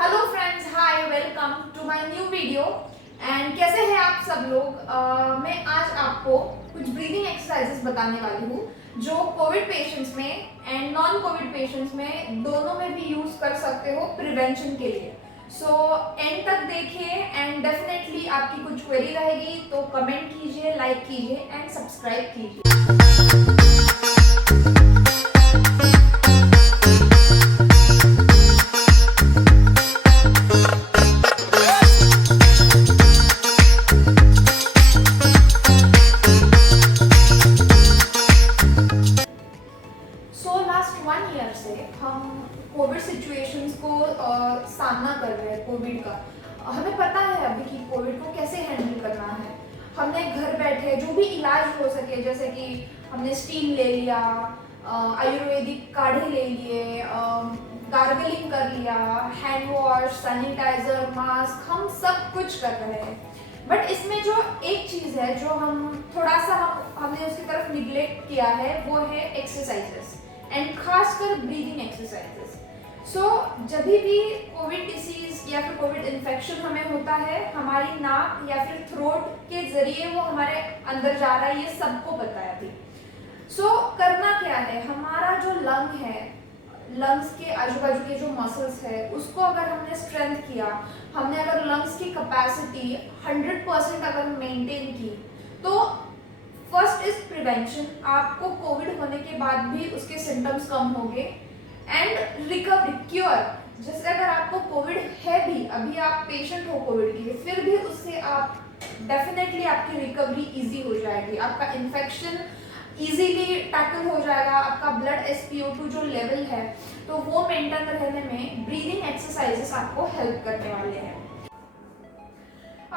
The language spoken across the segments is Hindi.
Hello friends, hi, welcome to my new video. And कैसे हैं आप सब लोग। मैं आज आपको कुछ ब्रीदिंग एक्सरसाइजेस बताने वाली हूँ जो कोविड पेशेंट्स में एंड नॉन कोविड पेशेंट्स में दोनों में भी यूज कर सकते हो प्रिवेंशन के लिए। सो एंड तक देखिए एंड डेफिनेटली आपकी कुछ क्वेरी रहेगी तो कमेंट कीजिए, लाइक कीजिए एंड सब्सक्राइब कीजिए। लास्ट 1 ईयर से हम कोविड सिचुएशंस को सामना कर रहे हैं कोविड का। हमें पता है अभी कि कोविड को कैसे हैंडल करना है। हमने घर बैठे जो भी इलाज हो सके, जैसे कि हमने स्टीम ले लिया, आयुर्वेदिक काढ़े ले लिए, गार्गलिंग कर लिया, हैंड वॉश, सैनिटाइजर, मास्क, हम सब कुछ कर रहे हैं। बट इसमें जो एक चीज़ है जो हमने उसकी तरफ निग्लेक्ट किया है वो है एक्सरसाइजेस एंड खासकर ब्रीदिंग एक्सरसाइजेस। सो जब भी कोविड डिसीज या फिर कोविड इन्फेक्शन हमें होता है, हमारी नाक या फिर थ्रोट के जरिए वो हमारे अंदर जा रहा है, ये सबको पता है अभी। सो करना क्या है, हमारा जो लंग है, लंग्स के आजू बाजू के जो मसल्स है उसको अगर हमने स्ट्रेंथ किया, हमने अगर लंग्स की कैपेसिटी 100% अगर मेंटेन की, तो फर्स्ट इज प्रिवेंशन। आपको कोविड होने के बाद भी उसके सिम्टम्स कम होंगे एंड रिकवरी, क्योर। जैसे अगर आपको कोविड है भी, अभी आप पेशेंट हो कोविड के, फिर भी उससे आप डेफिनेटली आपकी रिकवरी इजी हो जाएगी, आपका इन्फेक्शन इजीली टैकल हो जाएगा, आपका ब्लड SpO2 जो लेवल है तो वो मेंटेन रहने में ब्रीदिंग एक्सरसाइजेस आपको हेल्प करने वाले हैं।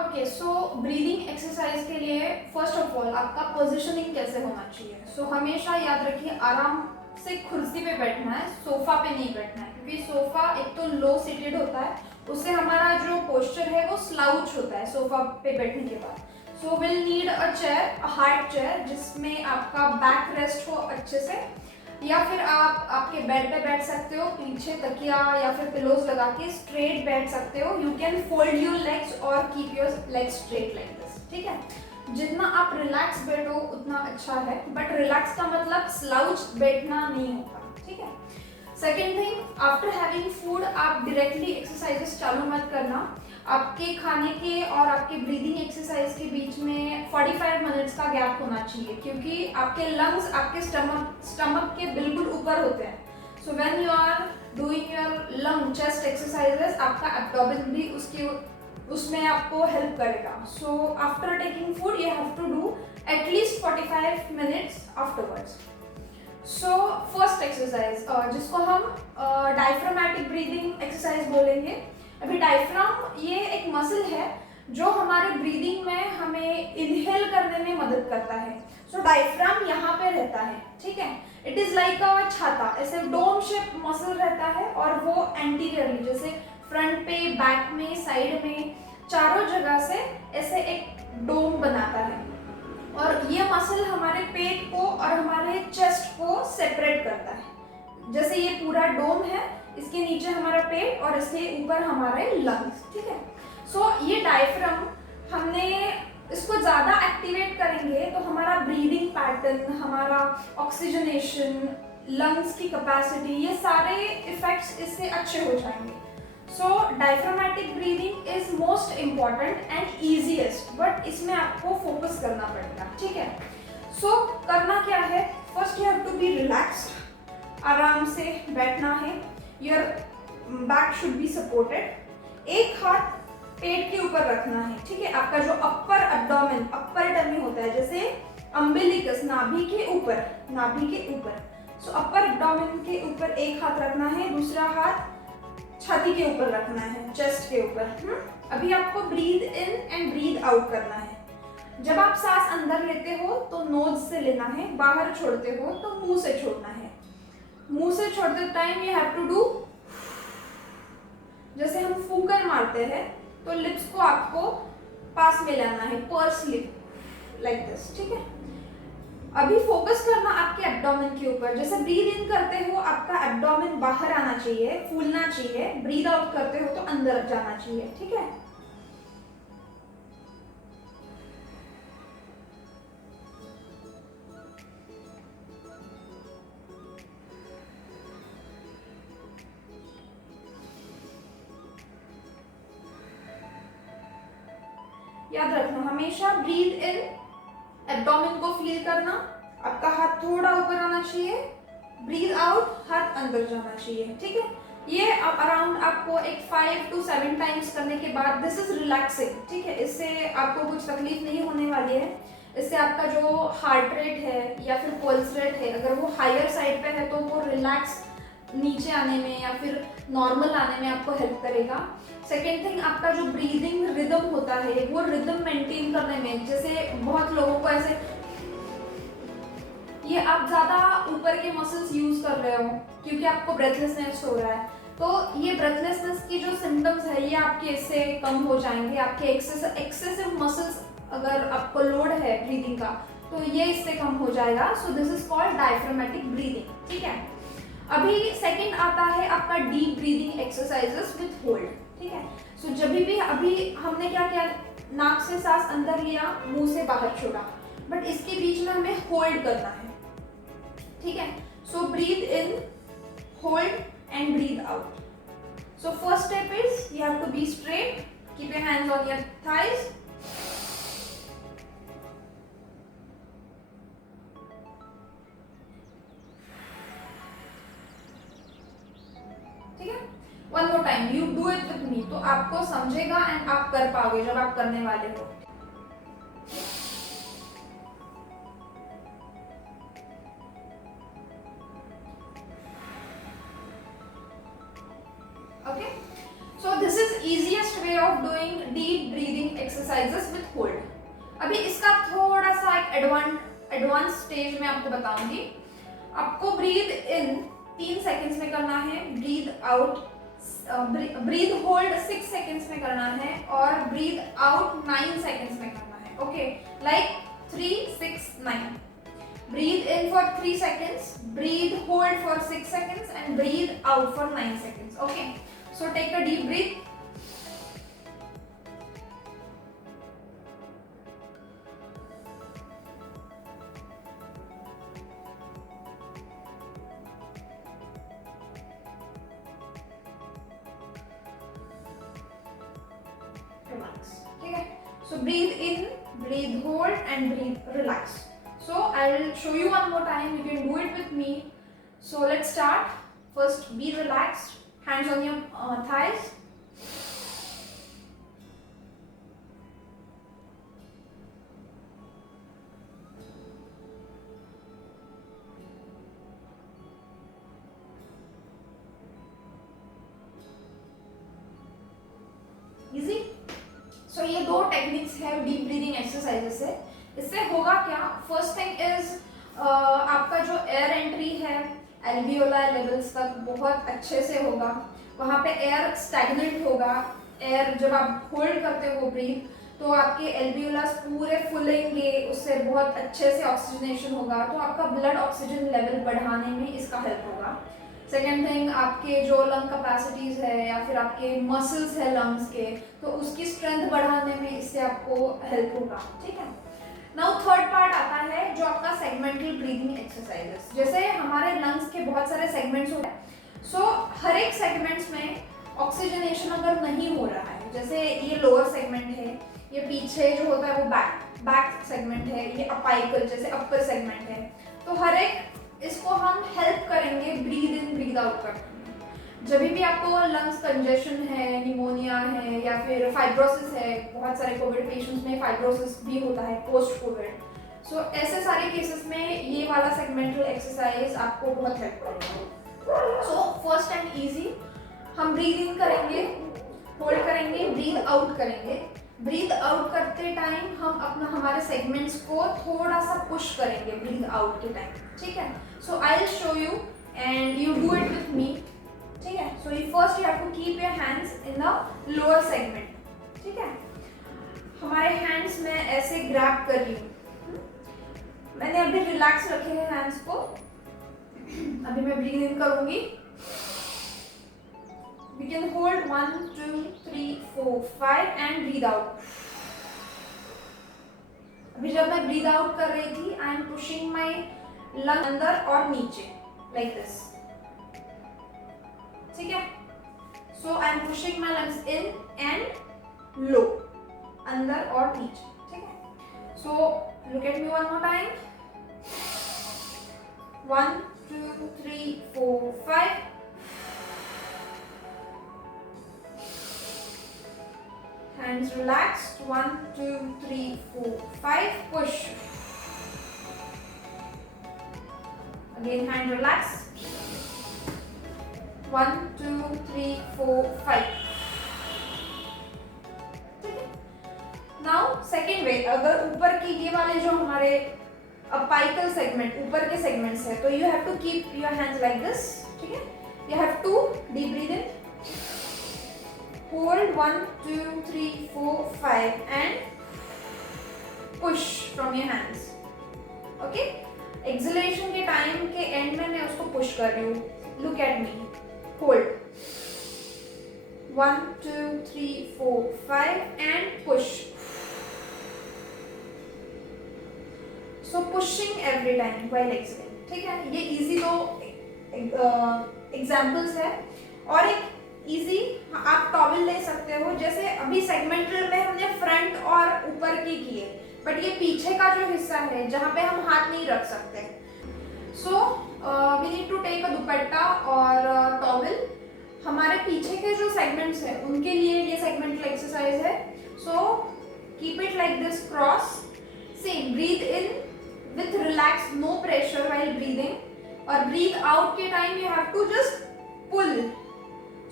ओके, सो ब्रीदिंग एक्सरसाइज के लिए फर्स्ट ऑफ ऑल आपका पोजीशनिंग कैसे होना चाहिए। सो हमेशा याद रखिए, आराम से कुर्सी पे बैठना है, सोफा पे नहीं बैठना है, क्योंकि सोफा एक तो लो सीटेड होता है, उससे हमारा जो पोस्चर है वो स्लाउच होता है सोफा पे बैठने के बाद। So will need a chair, a hard chair जिसमें आपका बैक रेस्ट हो अच्छे से, या फिर आप आपके बेड पे बैठ सकते हो, पीछे तकिया या फिर पिलोज लगा के स्ट्रेट बैठ सकते हो। You can fold your legs और keep your legs straight like this, ठीक है। जितना आप रिलैक्स बैठो उतना अच्छा है, बट रिलैक्स का मतलब स्लाउच बैठना नहीं होता, ठीक है। Second thing, after having food आप डायरेक्टली एक्सरसाइजेस चालू मत करना। आपके खाने के और आपके ब्रीदिंग एक्सरसाइज के बीच में 45 मिनट्स का गैप होना चाहिए, क्योंकि आपके लंग्स आपके स्टमक के बिल्कुल ऊपर होते हैं। So when you are doing your lung chest exercises, आपका एब्डोमेन भी उसमें आपको हेल्प करेगा। So after taking food you have to do at least 45 minutes afterwards. So first exercise जिसको हम डायफ्रामेटिक ब्रीदिंग एक्सरसाइज बोलेंगे। अभी डायफ्राम ये एक मसल है जो हमारे ब्रीदिंग में हमें इनहेल करने में मदद करता है। सो डायफ्राम यहाँ पे रहता है, ठीक है। इट इज लाइक अ छाता, ऐसे डोम शेप मसल रहता है और वो एंटीरियरली, जैसे फ्रंट पे, बैक में, साइड में, चारों जगह से ऐसे एक डोम बनाता है। और ये मसल हमारे पेट को और हमारे चेस्ट को सेपरेट करता है। जैसे ये पूरा डोम है, इसके नीचे हमारा पेट और इसके ऊपर हमारे लंग्स, ठीक है। सो ये डायफ्राम हमने इसको ज़्यादा एक्टिवेट करेंगे तो हमारा ब्रीदिंग पैटर्न, हमारा ऑक्सीजनेशन, लंग्स की कैपेसिटी, ये सारे इफेक्ट्स इससे अच्छे हो जाएंगे। So diaphragmatic breathing is most important and easiest, but इसमें आपको फोकस करना पड़ेगा, ठीक है। सो करना क्या है, first you have to be relaxed, आराम से बैठना है, your back should be supported, एक हाथ पेट के ऊपर रखना है, ठीक है। आपका जो अपर एब्डोमेन, अपर टमी होता है, जैसे अम्बिलिकस, नाभि के ऊपर, नाभि के ऊपर। सो अपर एब्डोमेन के ऊपर एक हाथ रखना है, दूसरा हाथ छाती के ऊपर रखना है, चेस्ट के ऊपर। अभी आपको breathe in and breathe out करना है। जब आप सांस अंदर लेते हो तो नोज से लेना है, बाहर छोड़ते हो तो मुंह से छोड़ना है। मुंह से छोड़ते time you have to do, जैसे हम फूंकर मारते हैं तो लिप्स को आपको पास में लाना है, पर्स लिप लाइक दिस, ठीक है। अभी फोकस करना आपके एब्डोमेन के ऊपर। जैसे ब्रीद इन करते हो आपका एब्डोमेन बाहर आना चाहिए, फूलना चाहिए। ब्रीद आउट करते हो तो अंदर जाना चाहिए, ठीक है। याद रखना हमेशा ब्रीद इन, एब्डोमेन को फील करना, आपका हाथ थोड़ा ऊपर आना चाहिए। ब्रीद आउट, हाथ अंदर जाना चाहिए, ठीक है। ये अराउंड आपको एक 5 to 7 टाइम्स करने के बाद दिस इज रिलैक्सिंग, ठीक है। इससे आपको कुछ तकलीफ नहीं होने वाली है। इससे आपका जो हार्ट रेट है या फिर पल्स रेट है, अगर वो हायर साइड पे है तो वो रिलैक्स नीचे आने में या फिर नॉर्मल आने में आपको हेल्प करेगा। सेकेंड थिंग, आपका जो ब्रीदिंग रिदम होता है वो रिदम मेंटेन करने में, जैसे बहुत लोगों को ऐसे, ये आप ज्यादा ऊपर के मसल्स यूज कर रहे हो क्योंकि आपको ब्रेथलेसनेस हो रहा है, तो ये ब्रेथलेसनेस की जो सिम्टम्स है ये आपके इससे कम हो जाएंगे। आपके एक्सेसिव मसल्स अगर आपको लोड है ब्रीदिंग का तो ये इससे कम हो जाएगा। So this is called diaphragmatic breathing, ठीक है। अभी सेकंड आता है आपका deep breathing exercises with hold, ठीक है। सो जब भी अभी हमने क्या किया, नाक से सांस अंदर लिया, मुंह से बाहर छोड़ा, बट इसके बीच में हमें होल्ड करना है, ठीक है। So breathe in, hold and breathe out. So first step is you have to be straight, keep your hands on your thighs, ठीक है। One more time, you do it with me, तो आपको समझेगा एंड आप कर पाओगे जब आप करने वाले हो। Okay, so this is easiest way of doing deep breathing exercises with hold. अभी इसका थोड़ा सा एक एडवांस स्टेज में आपको बताऊंगी। आपको ब्रीद इन 3 सेकेंड्स में करना है, breathe out, breathe hold 6 seconds में करना है और ब्रीद आउट 9 सेकेंड्स में करना है। Okay, like 3, 6, 9। Breathe in for 3 seconds, breathe hold for 6 seconds and breathe out for 9 seconds. Okay, so take a deep breath. Relax. Okay, so breathe in, breathe hold and breathe relax. So I will show you one more time, you can do it with me. So let's start. First be relaxed, hands on your thighs. Easy. So ये दो टेक्निक्स है डीप ब्रीदिंग एक्सरसाइजेस है। इससे होगा क्या, फर्स्ट थिंग इज आपका जो एयर एंट्री है एल्वियोलार लेवल्स तक बहुत अच्छे से होगा, वहाँ पे एयर स्टैग्नेंट होगा। एयर जब आप होल्ड करते हो ब्रीथ तो आपके एल्वियोलास पूरे फुलेंगे, उससे बहुत अच्छे से ऑक्सीजनेशन होगा, तो आपका ब्लड ऑक्सीजन लेवल बढ़ाने में इसका हेल्प होगा। सेकेंड थिंग, आपके जो लंग कैपेसिटीज है या फिर आपके मसल्स है लंग्स के, तो उसकी स्ट्रेंथ बढ़ाने में इससे आपको हेल्प होगा, ठीक है। नाउ थर्ड पार्ट आता है जो आपका सेगमेंटल ब्रीदिंग एक्सरसाइजेस। जैसे हमारे लंग्स के बहुत सारे सेगमेंट्स होते हैं, सो हर एक सेगमेंट्स में ऑक्सीजनेशन अगर नहीं हो रहा है, जैसे ये लोअर सेगमेंट है, ये पीछे जो होता है वो बैक सेगमेंट है, ये अपाइकल जैसे अपर सेगमेंट है, तो हर एक इसको हम हेल्प करेंगे ब्रीद इन ब्रीद आउट करने में। जब भी आपको लंग्स कंजेशन है, निमोनिया है या फिर फाइब्रोसिस है, बहुत सारे कोविड पेशेंट्स में फाइब्रोसिस भी होता है पोस्ट कोविड, सो ऐसे सारे केसेस में ये वाला सेगमेंटल एक्सरसाइज आपको बहुत हेल्प करेगा। सो फर्स्ट एंड इजी, हम ब्रीद इन करेंगे, होल्ड करेंगे, ब्रीद आउट करेंगे। ब्रीद आउट करते टाइम हम अपना हमारे सेगमेंट्स को थोड़ा सा पुश करेंगे ब्रीद आउट के टाइम, ठीक है। So I will show you and you do it with me, ठीक है। So first you have to keep your hands in the lower segment, ठीक है। हमारे हैंड्स में ऐसे ग्रैब कर रही हूँ, मैंने अभी रिलैक्स रखे हैं हैंड्स को। अभी मैं ब्रीथ इन करूंगी। We can hold 1 2 3 4 5 and breathe out. अभी जब मैं ब्रीथ आउट कर रही थी, I am pushing my lung अंदर और नीचे, लाइक दिस। ठीक है, so I am pushing my lungs in and low, अंदर और नीचे। ठीक है, so look at me one more time. 1 2 3 4 5। Hands relaxed. 1 2 3 4 5. Push. Again, hand relaxed. 1 2 3 4 5. Now second way, अगर ऊपर की ये वाले जो हमारे अपाइकल सेगमेंट, ऊपर के सेगमेंट्स है, तो you have to keep your hands like this. ठीक है, you have to deep breath in, hold 1 2 3 4 5 and push from your hands. Okay, exhalation के टाइम के एंड में मैं उसको पुश कर रही हूँ। Look at me, hold 1 2 3 4 5 and push. So pushing every time while exhaling. ठीक है, ये इजी दो एग्जांपल्स है। और एक इजी आप टॉवल ले सकते हो, जैसे अभी सेगमेंटल में हमने फ्रंट और ऊपर की किए, बट ये पीछे का जो हिस्सा है जहाँ पे हम हाथ नहीं रख सकते। So we need to take a dupatta और टॉवल। हमारे पीछे के जो सेगमेंट्स है उनके लिए ये सेगमेंटल एक्सरसाइज है। So keep it like this, cross. Same breathe in with relax, no pressure while breathing, और ब्रीथ आउट के time you have to just pull.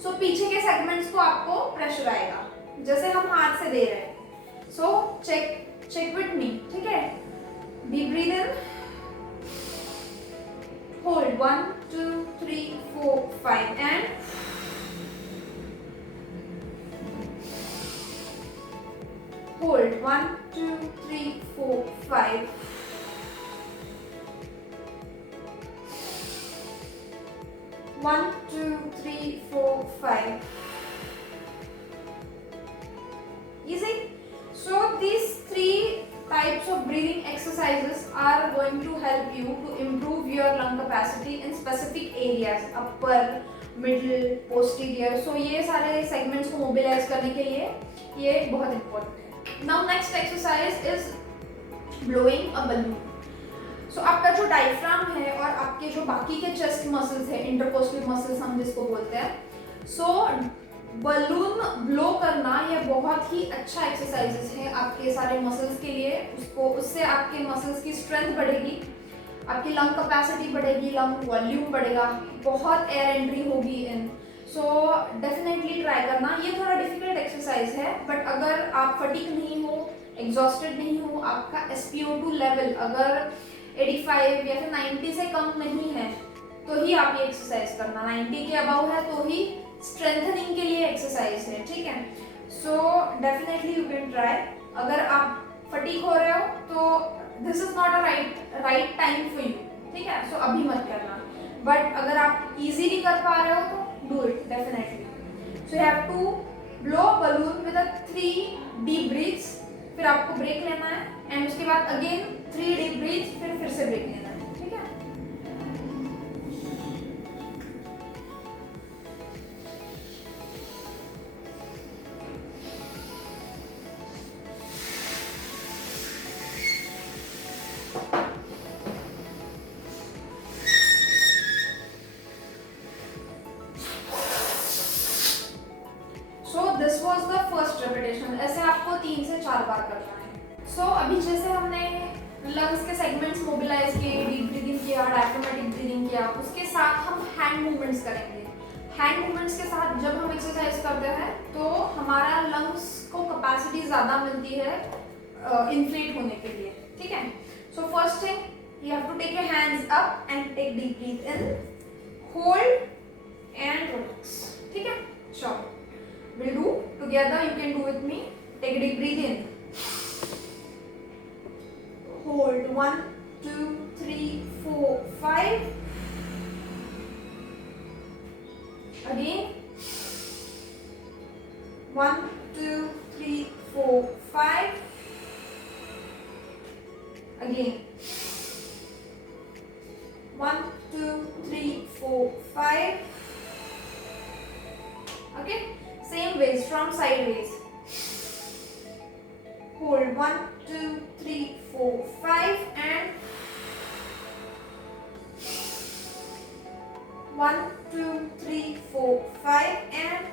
So पीछे के सेगमेंट्स को आपको प्रेशर आएगा जैसे हम हाथ से दे रहे हैं। So check with me. ठीक है, deep breath in, hold 1 2 3 4 5 and hold 1 2 3 4 5। 1 2 3 4 5. Easy. So these three types of breathing exercises are going to help you to improve your lung capacity in specific areas, upper, middle, posterior. So ये सारे segments को mobilize करने के लिए ये बहुत important है। Now next exercise is blowing a balloon. सो आपका जो डायफ्राम है और आपके जो बाकी के चेस्ट मसल्स है, इंटरकोस्टल मसल्स हम जिसको बोलते हैं, सो बलून ब्लो करना ये बहुत ही अच्छा एक्सरसाइजेस है आपके सारे मसल्स के लिए। उससे आपके मसल्स की स्ट्रेंथ बढ़ेगी, आपकी लंग कैपेसिटी बढ़ेगी, लंग वॉल्यूम बढ़ेगा, बहुत एयर एंट्री होगी इन। सो डेफिनेटली ट्राई करना। ये थोड़ा डिफिकल्ट एक्सरसाइज है, बट अगर आप फटीग नहीं हो, एग्जॉस्टेड नहीं हो, आपका SpO2 लेवल अगर 85 या फिर 90 से कम नहीं है तो ही आप ये एक्सरसाइज करना। 90 के अबव है तो ही स्ट्रेंथनिंग के लिए एक्सरसाइज है। ठीक है, so definitely you can try. अगर आप फटीग हो रहे हो तो this is not a right time for you. ठीक है, सो अभी मत करना, बट अगर आप इजीली कर पा रहे हो तो do it definitely. So you have to blow balloon with 3 deep breaths, फिर आपको ब्रेक लेना है एंड उसके बाद अगेन 3 डीप ब्रीथ, फिर से ब्रेक लेना है। ठीक है, so this was the first repetition. ऐसे आपको 3 से 4 बार करना है। सो अभी जैसे हमने लंग्स के सेगमेंट्स मोबिलाइज किए, डीप ब्रीदिंग किया, डायफ्रामेटिक ब्रीदिंग किया, उसके साथ हम हैंड मूवमेंट्स करेंगे। हैंड मूवमेंट्स के साथ जब हम एक्सरसाइज करते हैं तो हमारा लंग्स को कैपेसिटी ज़्यादा मिलती है इन्फ्लेट होने के लिए। ठीक है, so first thing you have to take your hands up and take deep breath in, hold and relax. ठीक है, चलो we'll do together. You can do with me. Take a deep breath in, hold 1 2 5. Again. 1, 2, 3, 4, 5. Again. 1, 2, 3, 4, 5. Okay. Same ways from sideways. Hold 1, 2, 3, 4, 5 and 1, 2, 3, 4, 5 and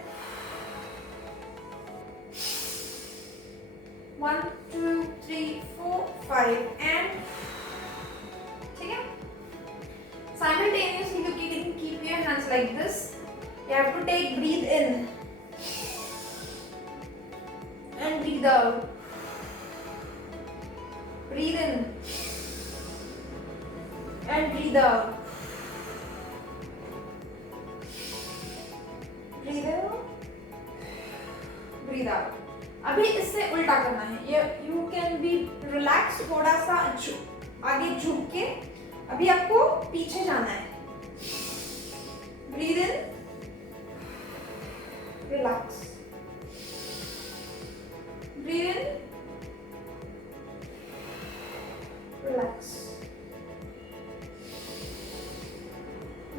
1, 2, 3, 4, 5 and ठीक है. Simultaneously you can keep your hands like this. You have to breathe in and breathe out. Breathe in and breathe out. Breathe in, breathe out. अभी इससे उल्टा करना है. You can be relaxed, थोड़ा सा आगे झुक के. अभी आपको पीछे जाना है. Breathe in, relax. Breathe in, relax.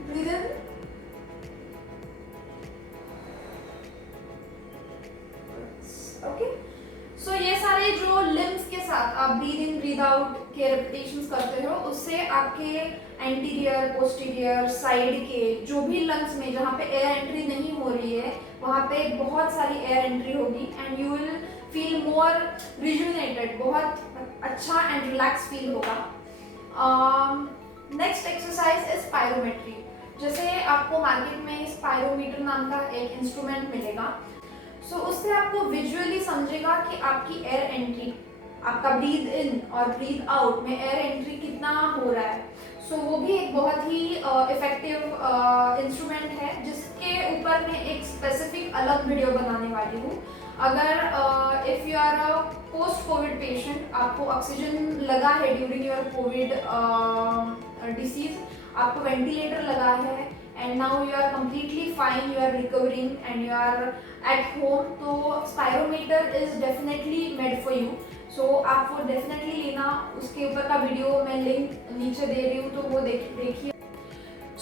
Breathe in. Okay. So ये सारे जो लिम्स के साथ आप ब्रीद इन ब्रीद आउट के रेपिटेशंस करते हो, उससे आपके एंटीरियर, पोस्टीरियर, साइड के जो भी लंग्स में जहाँ पे एयर एंट्री नहीं हो रही है वहाँ पे बहुत सारी एयर एंट्री होगी and you will feel more rejuvenated. बहुत अच्छा एंड रिलैक्स फील होगा. Next exercise is spirometry. जैसे आपको मार्केट में स्पायरोमीटर नाम का एक इंस्ट्रूमेंट मिलेगा. सो उससे आपको विजुअली समझेगा कि आपकी एयर एंट्री, आपका ब्रीद इन और ब्रीद आउट में एयर एंट्री कितना हो रहा है. सो वो भी एक बहुत ही इफेक्टिव इंस्ट्रूमेंट है जिसके ऊपर मैं एक स्पेसिफिक अलग वीडियो बनाने वाली हूँ. अगर if you are a post covid patient, आपको ऑक्सीजन लगा है ड्यूरिंग योर कोविड डिसीज, आपको वेंटिलेटर लगा है and now you are completely fine, you are recovering and you are at home, तो spirometer is definitely made for you. So आप वो definitely लेना. उसके ऊपर का वीडियो मैं लिंक नीचे दे रही हूँ, तो वो देखिए.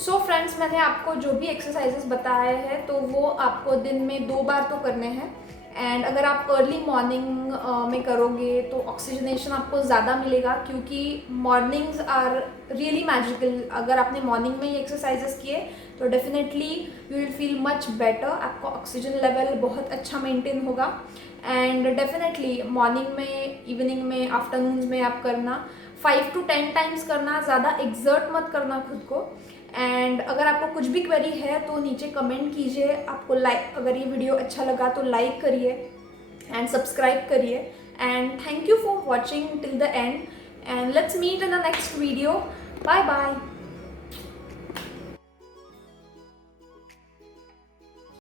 सो फ्रेंड्स, मैंने आपको जो भी एक्सरसाइजेस बताए हैं तो वो आपको दिन में 2 बार तो करने हैं. एंड अगर आप अर्ली मॉर्निंग में करोगे तो ऑक्सीजनेशन आपको ज़्यादा मिलेगा, क्योंकि मॉर्निंग्स आर रियली मैजिकल. अगर आपने मॉर्निंग में ये एक्सरसाइजेस किए तो definitely you will feel much better. आपका ऑक्सीजन लेवल बहुत अच्छा मेंटेन होगा. एंड डेफिनेटली मॉर्निंग में, इवनिंग में, आफ्टरनून्स में आप करना. 5 to 10 टाइम्स करना. ज़्यादा एक्सर्ट मत करना खुद को. एंड अगर आपको कुछ भी क्वेरी है तो नीचे कमेंट कीजिए. आपको अगर ये वीडियो अच्छा लगा तो लाइक करिए एंड सब्सक्राइब करिए. And thank you for watching till the end. And let's meet in the next video. Bye bye.